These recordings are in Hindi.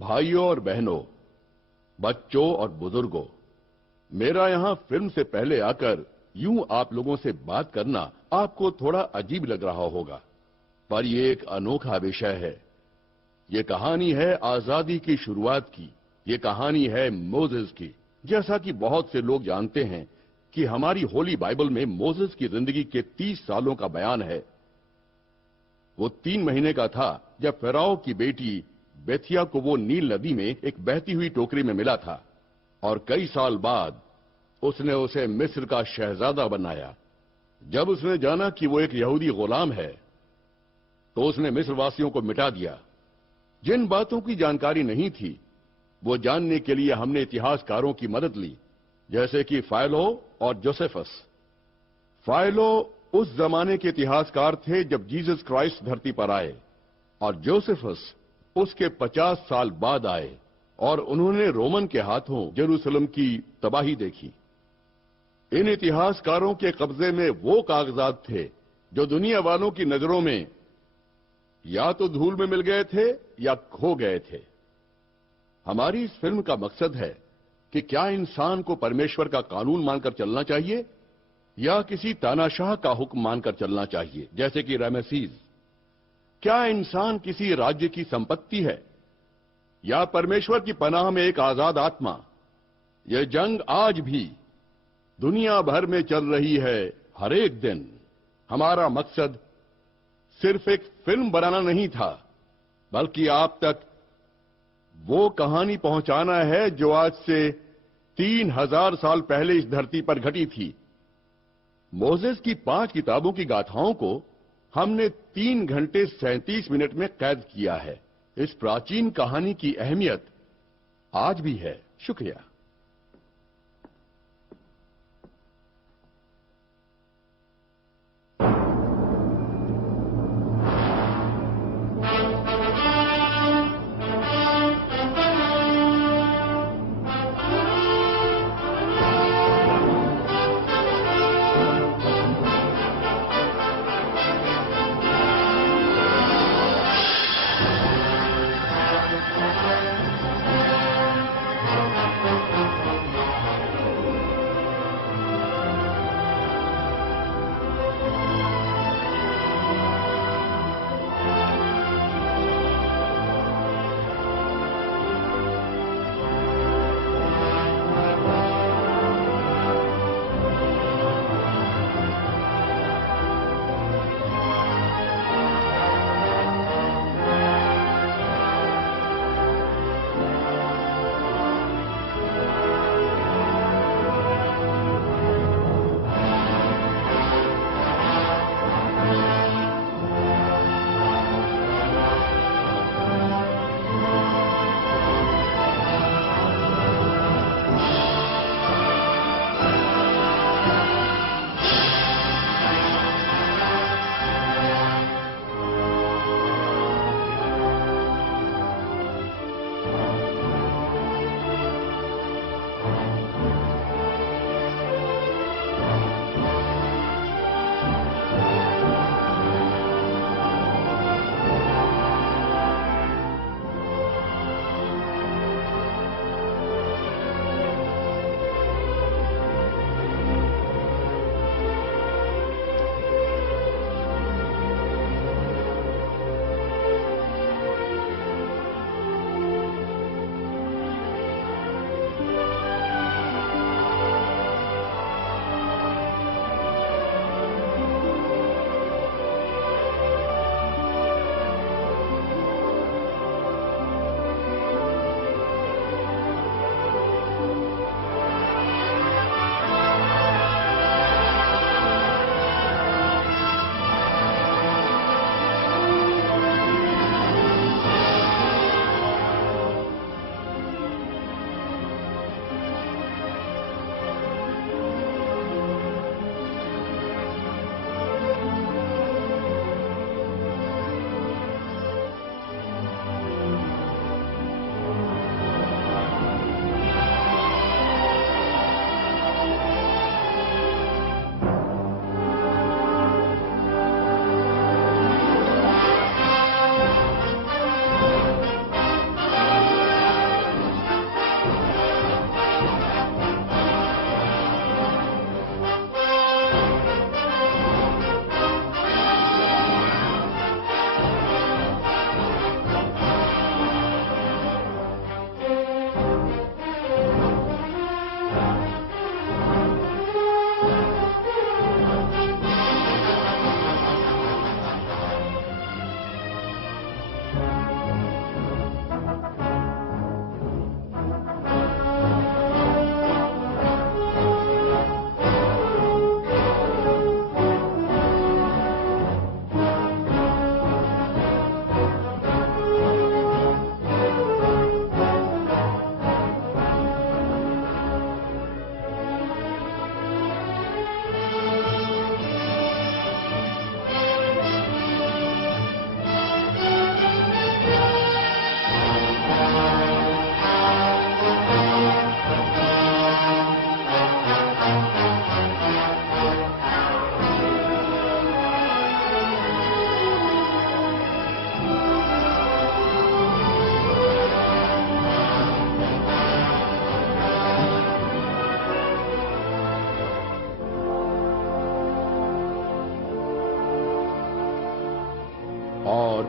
भाइयों और बहनों, बच्चों और बुजुर्गों, मेरा यहां फिल्म से पहले आकर यूं आप लोगों से बात करना आपको थोड़ा अजीब लग रहा होगा, पर यह एक अनोखा विषय है। ये कहानी है आजादी की शुरुआत की। ये कहानी है मोसेस की। जैसा कि बहुत से लोग जानते हैं कि हमारी होली बाइबल में मोसेस की जिंदगी के 30 सालों का बयान है। वो 3 महीने का था जब फिरौन की बेटी बेथिया को वो नील नदी में एक बहती हुई टोकरी में मिला था, और कई साल बाद उसने उसे मिस्र का शहजादा बनाया। जब उसने जाना कि वो एक यहूदी गुलाम है, तो उसने मिस्र वासियों को मिटा दिया। जिन बातों की जानकारी नहीं थी, वो जानने के लिए हमने इतिहासकारों की मदद ली, जैसे कि फाइलो और जोसेफस। फाइलो उस जमाने के इतिहासकार थे जब जीसस क्राइस्ट धरती पर आए, और जोसेफस उसके 50 साल बाद आए, और उन्होंने रोमन के हाथों जेरूसलम की तबाही देखी। इन इतिहासकारों के कब्जे में वो कागजात थे जो दुनिया वालों की नजरों में या तो धूल में मिल गए थे या खो गए थे। हमारी इस फिल्म का मकसद है कि क्या इंसान को परमेश्वर का कानून मानकर चलना चाहिए या किसी तानाशाह का हुक्म मानकर चलना चाहिए, जैसे कि रामेसीस। क्या इंसान किसी राज्य की संपत्ति है या परमेश्वर की पनाह में एक आजाद आत्मा? यह जंग आज भी दुनिया भर में चल रही है, हर एक दिन। हमारा मकसद सिर्फ एक फिल्म बनाना नहीं था, बल्कि आप तक वो कहानी पहुंचाना है जो आज से 3000 साल पहले इस धरती पर घटी थी। मोसेस की 5 किताबों की गाथाओं को हमने 3 घंटे 37 मिनट में कैद किया है। इस प्राचीन कहानी की अहमियत आज भी है। शुक्रिया।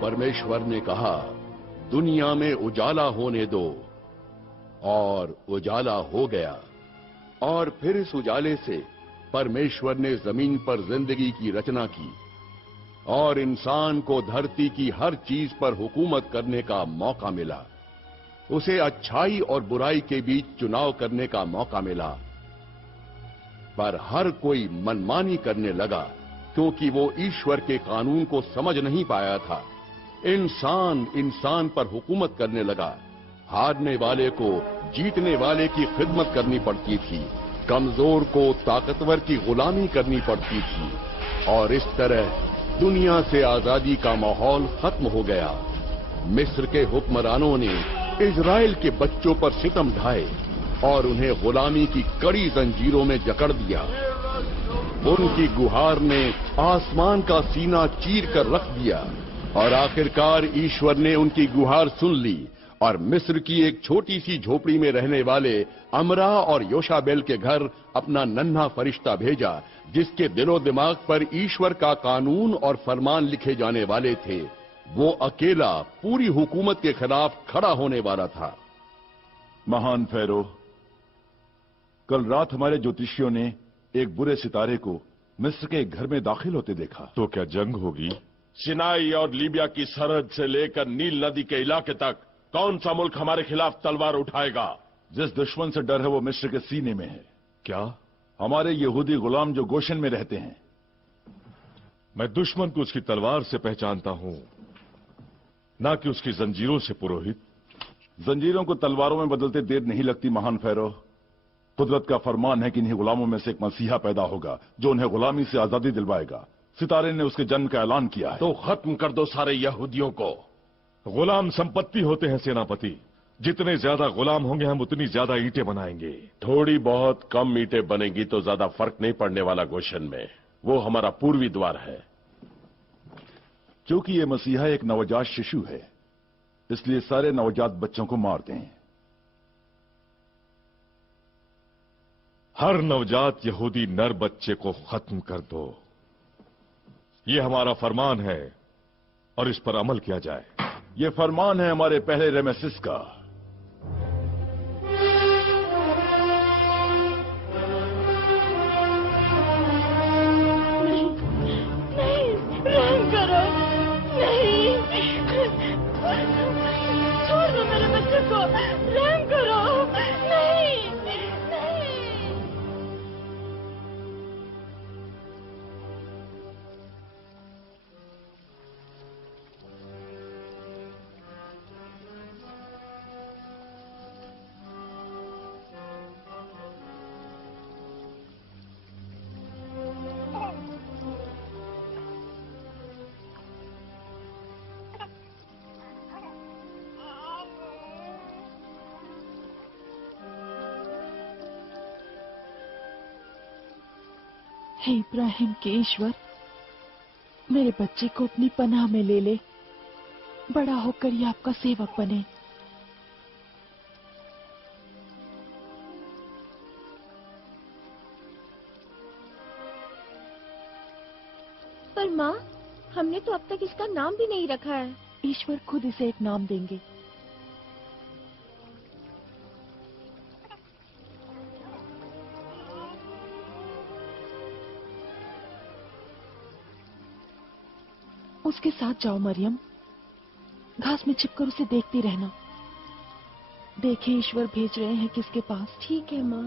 परमेश्वर ने कहा, दुनिया में उजाला होने दो, और उजाला हो गया। और फिर इस उजाले से परमेश्वर ने जमीन पर जिंदगी की रचना की और इंसान को धरती की हर चीज पर हुकूमत करने का मौका मिला। उसे अच्छाई और बुराई के बीच चुनाव करने का मौका मिला, पर हर कोई मनमानी करने लगा क्योंकि वो ईश्वर के कानून को समझ नहीं पाया था। इंसान इंसान पर हुकूमत करने लगा। हारने वाले को जीतने वाले की खिदमत करनी पड़ती थी, कमजोर को ताकतवर की गुलामी करनी पड़ती थी, और इस तरह दुनिया से आजादी का माहौल खत्म हो गया। मिस्र के हुक्मरानों ने इजराइल के बच्चों पर सितम ढाए और उन्हें गुलामी की कड़ी जंजीरों में जकड़ दिया। उनकी गुहार ने आसमान का सीना चीर कर रख दिया, और आखिरकार ईश्वर ने उनकी गुहार सुन ली और मिस्र की एक छोटी सी झोपड़ी में रहने वाले अमरा और योशाबेल के घर अपना नन्हा फरिश्ता भेजा, जिसके दिलो दिमाग पर ईश्वर का कानून और फरमान लिखे जाने वाले थे। वो अकेला पूरी हुकूमत के खिलाफ खड़ा होने वाला था। महान फैरो, कल रात हमारे ज्योतिषियों ने एक बुरे सितारे को मिस्र के एक घर में दाखिल होते देखा। तो क्या जंग होगी? सिनाई और लीबिया की सरहद से लेकर नील नदी के इलाके तक कौन सा मुल्क हमारे खिलाफ तलवार उठाएगा? जिस दुश्मन से डर है वो मिस्र के सीने में है। क्या? हमारे यहूदी गुलाम जो गोशन में रहते हैं। मैं दुश्मन को उसकी तलवार से पहचानता हूं, ना कि उसकी जंजीरों से। पुरोहित, जंजीरों को तलवारों में बदलते देर नहीं लगती महान फैरो। कुदरत का फरमान है कि इन्हीं गुलामों में से एक मसीहा पैदा होगा जो उन्हें गुलामी से आजादी दिलवाएगा। सितारे ने उसके जन्म का ऐलान किया है। तो खत्म कर दो सारे यहूदियों को। गुलाम संपत्ति होते हैं सेनापति। जितने ज्यादा गुलाम होंगे हम उतनी ज्यादा ईंटें बनाएंगे। थोड़ी बहुत कम ईंटें बनेगी तो ज्यादा फर्क नहीं पड़ने वाला गोशन में। वो हमारा पूर्वी द्वार है। क्योंकि ये मसीहा एक नवजात शिशु है, इसलिए सारे नवजात बच्चों को मार दें। हर नवजात यहूदी नर बच्चे को खत्म कर दो। ये हमारा फरमान है और इस पर अमल किया जाए। ये फरमान है हमारे पहले रेमेसिस का। नहीं, रहम करो। नहीं, छोड़ दो मेरे बच्चे को। रहम करो। नहीं, नहीं। हे इब्राहिम के ईश्वर, मेरे बच्चे को अपनी पनाह में ले ले। बड़ा होकर ये आपका सेवक बने। पर माँ, हमने तो अब तक इसका नाम भी नहीं रखा है। ईश्वर खुद इसे एक नाम देंगे। उसके साथ जाओ मरियम, घास में छिपकर उसे देखती रहना। देखे ईश्वर भेज रहे हैं किसके पास। ठीक है माँ।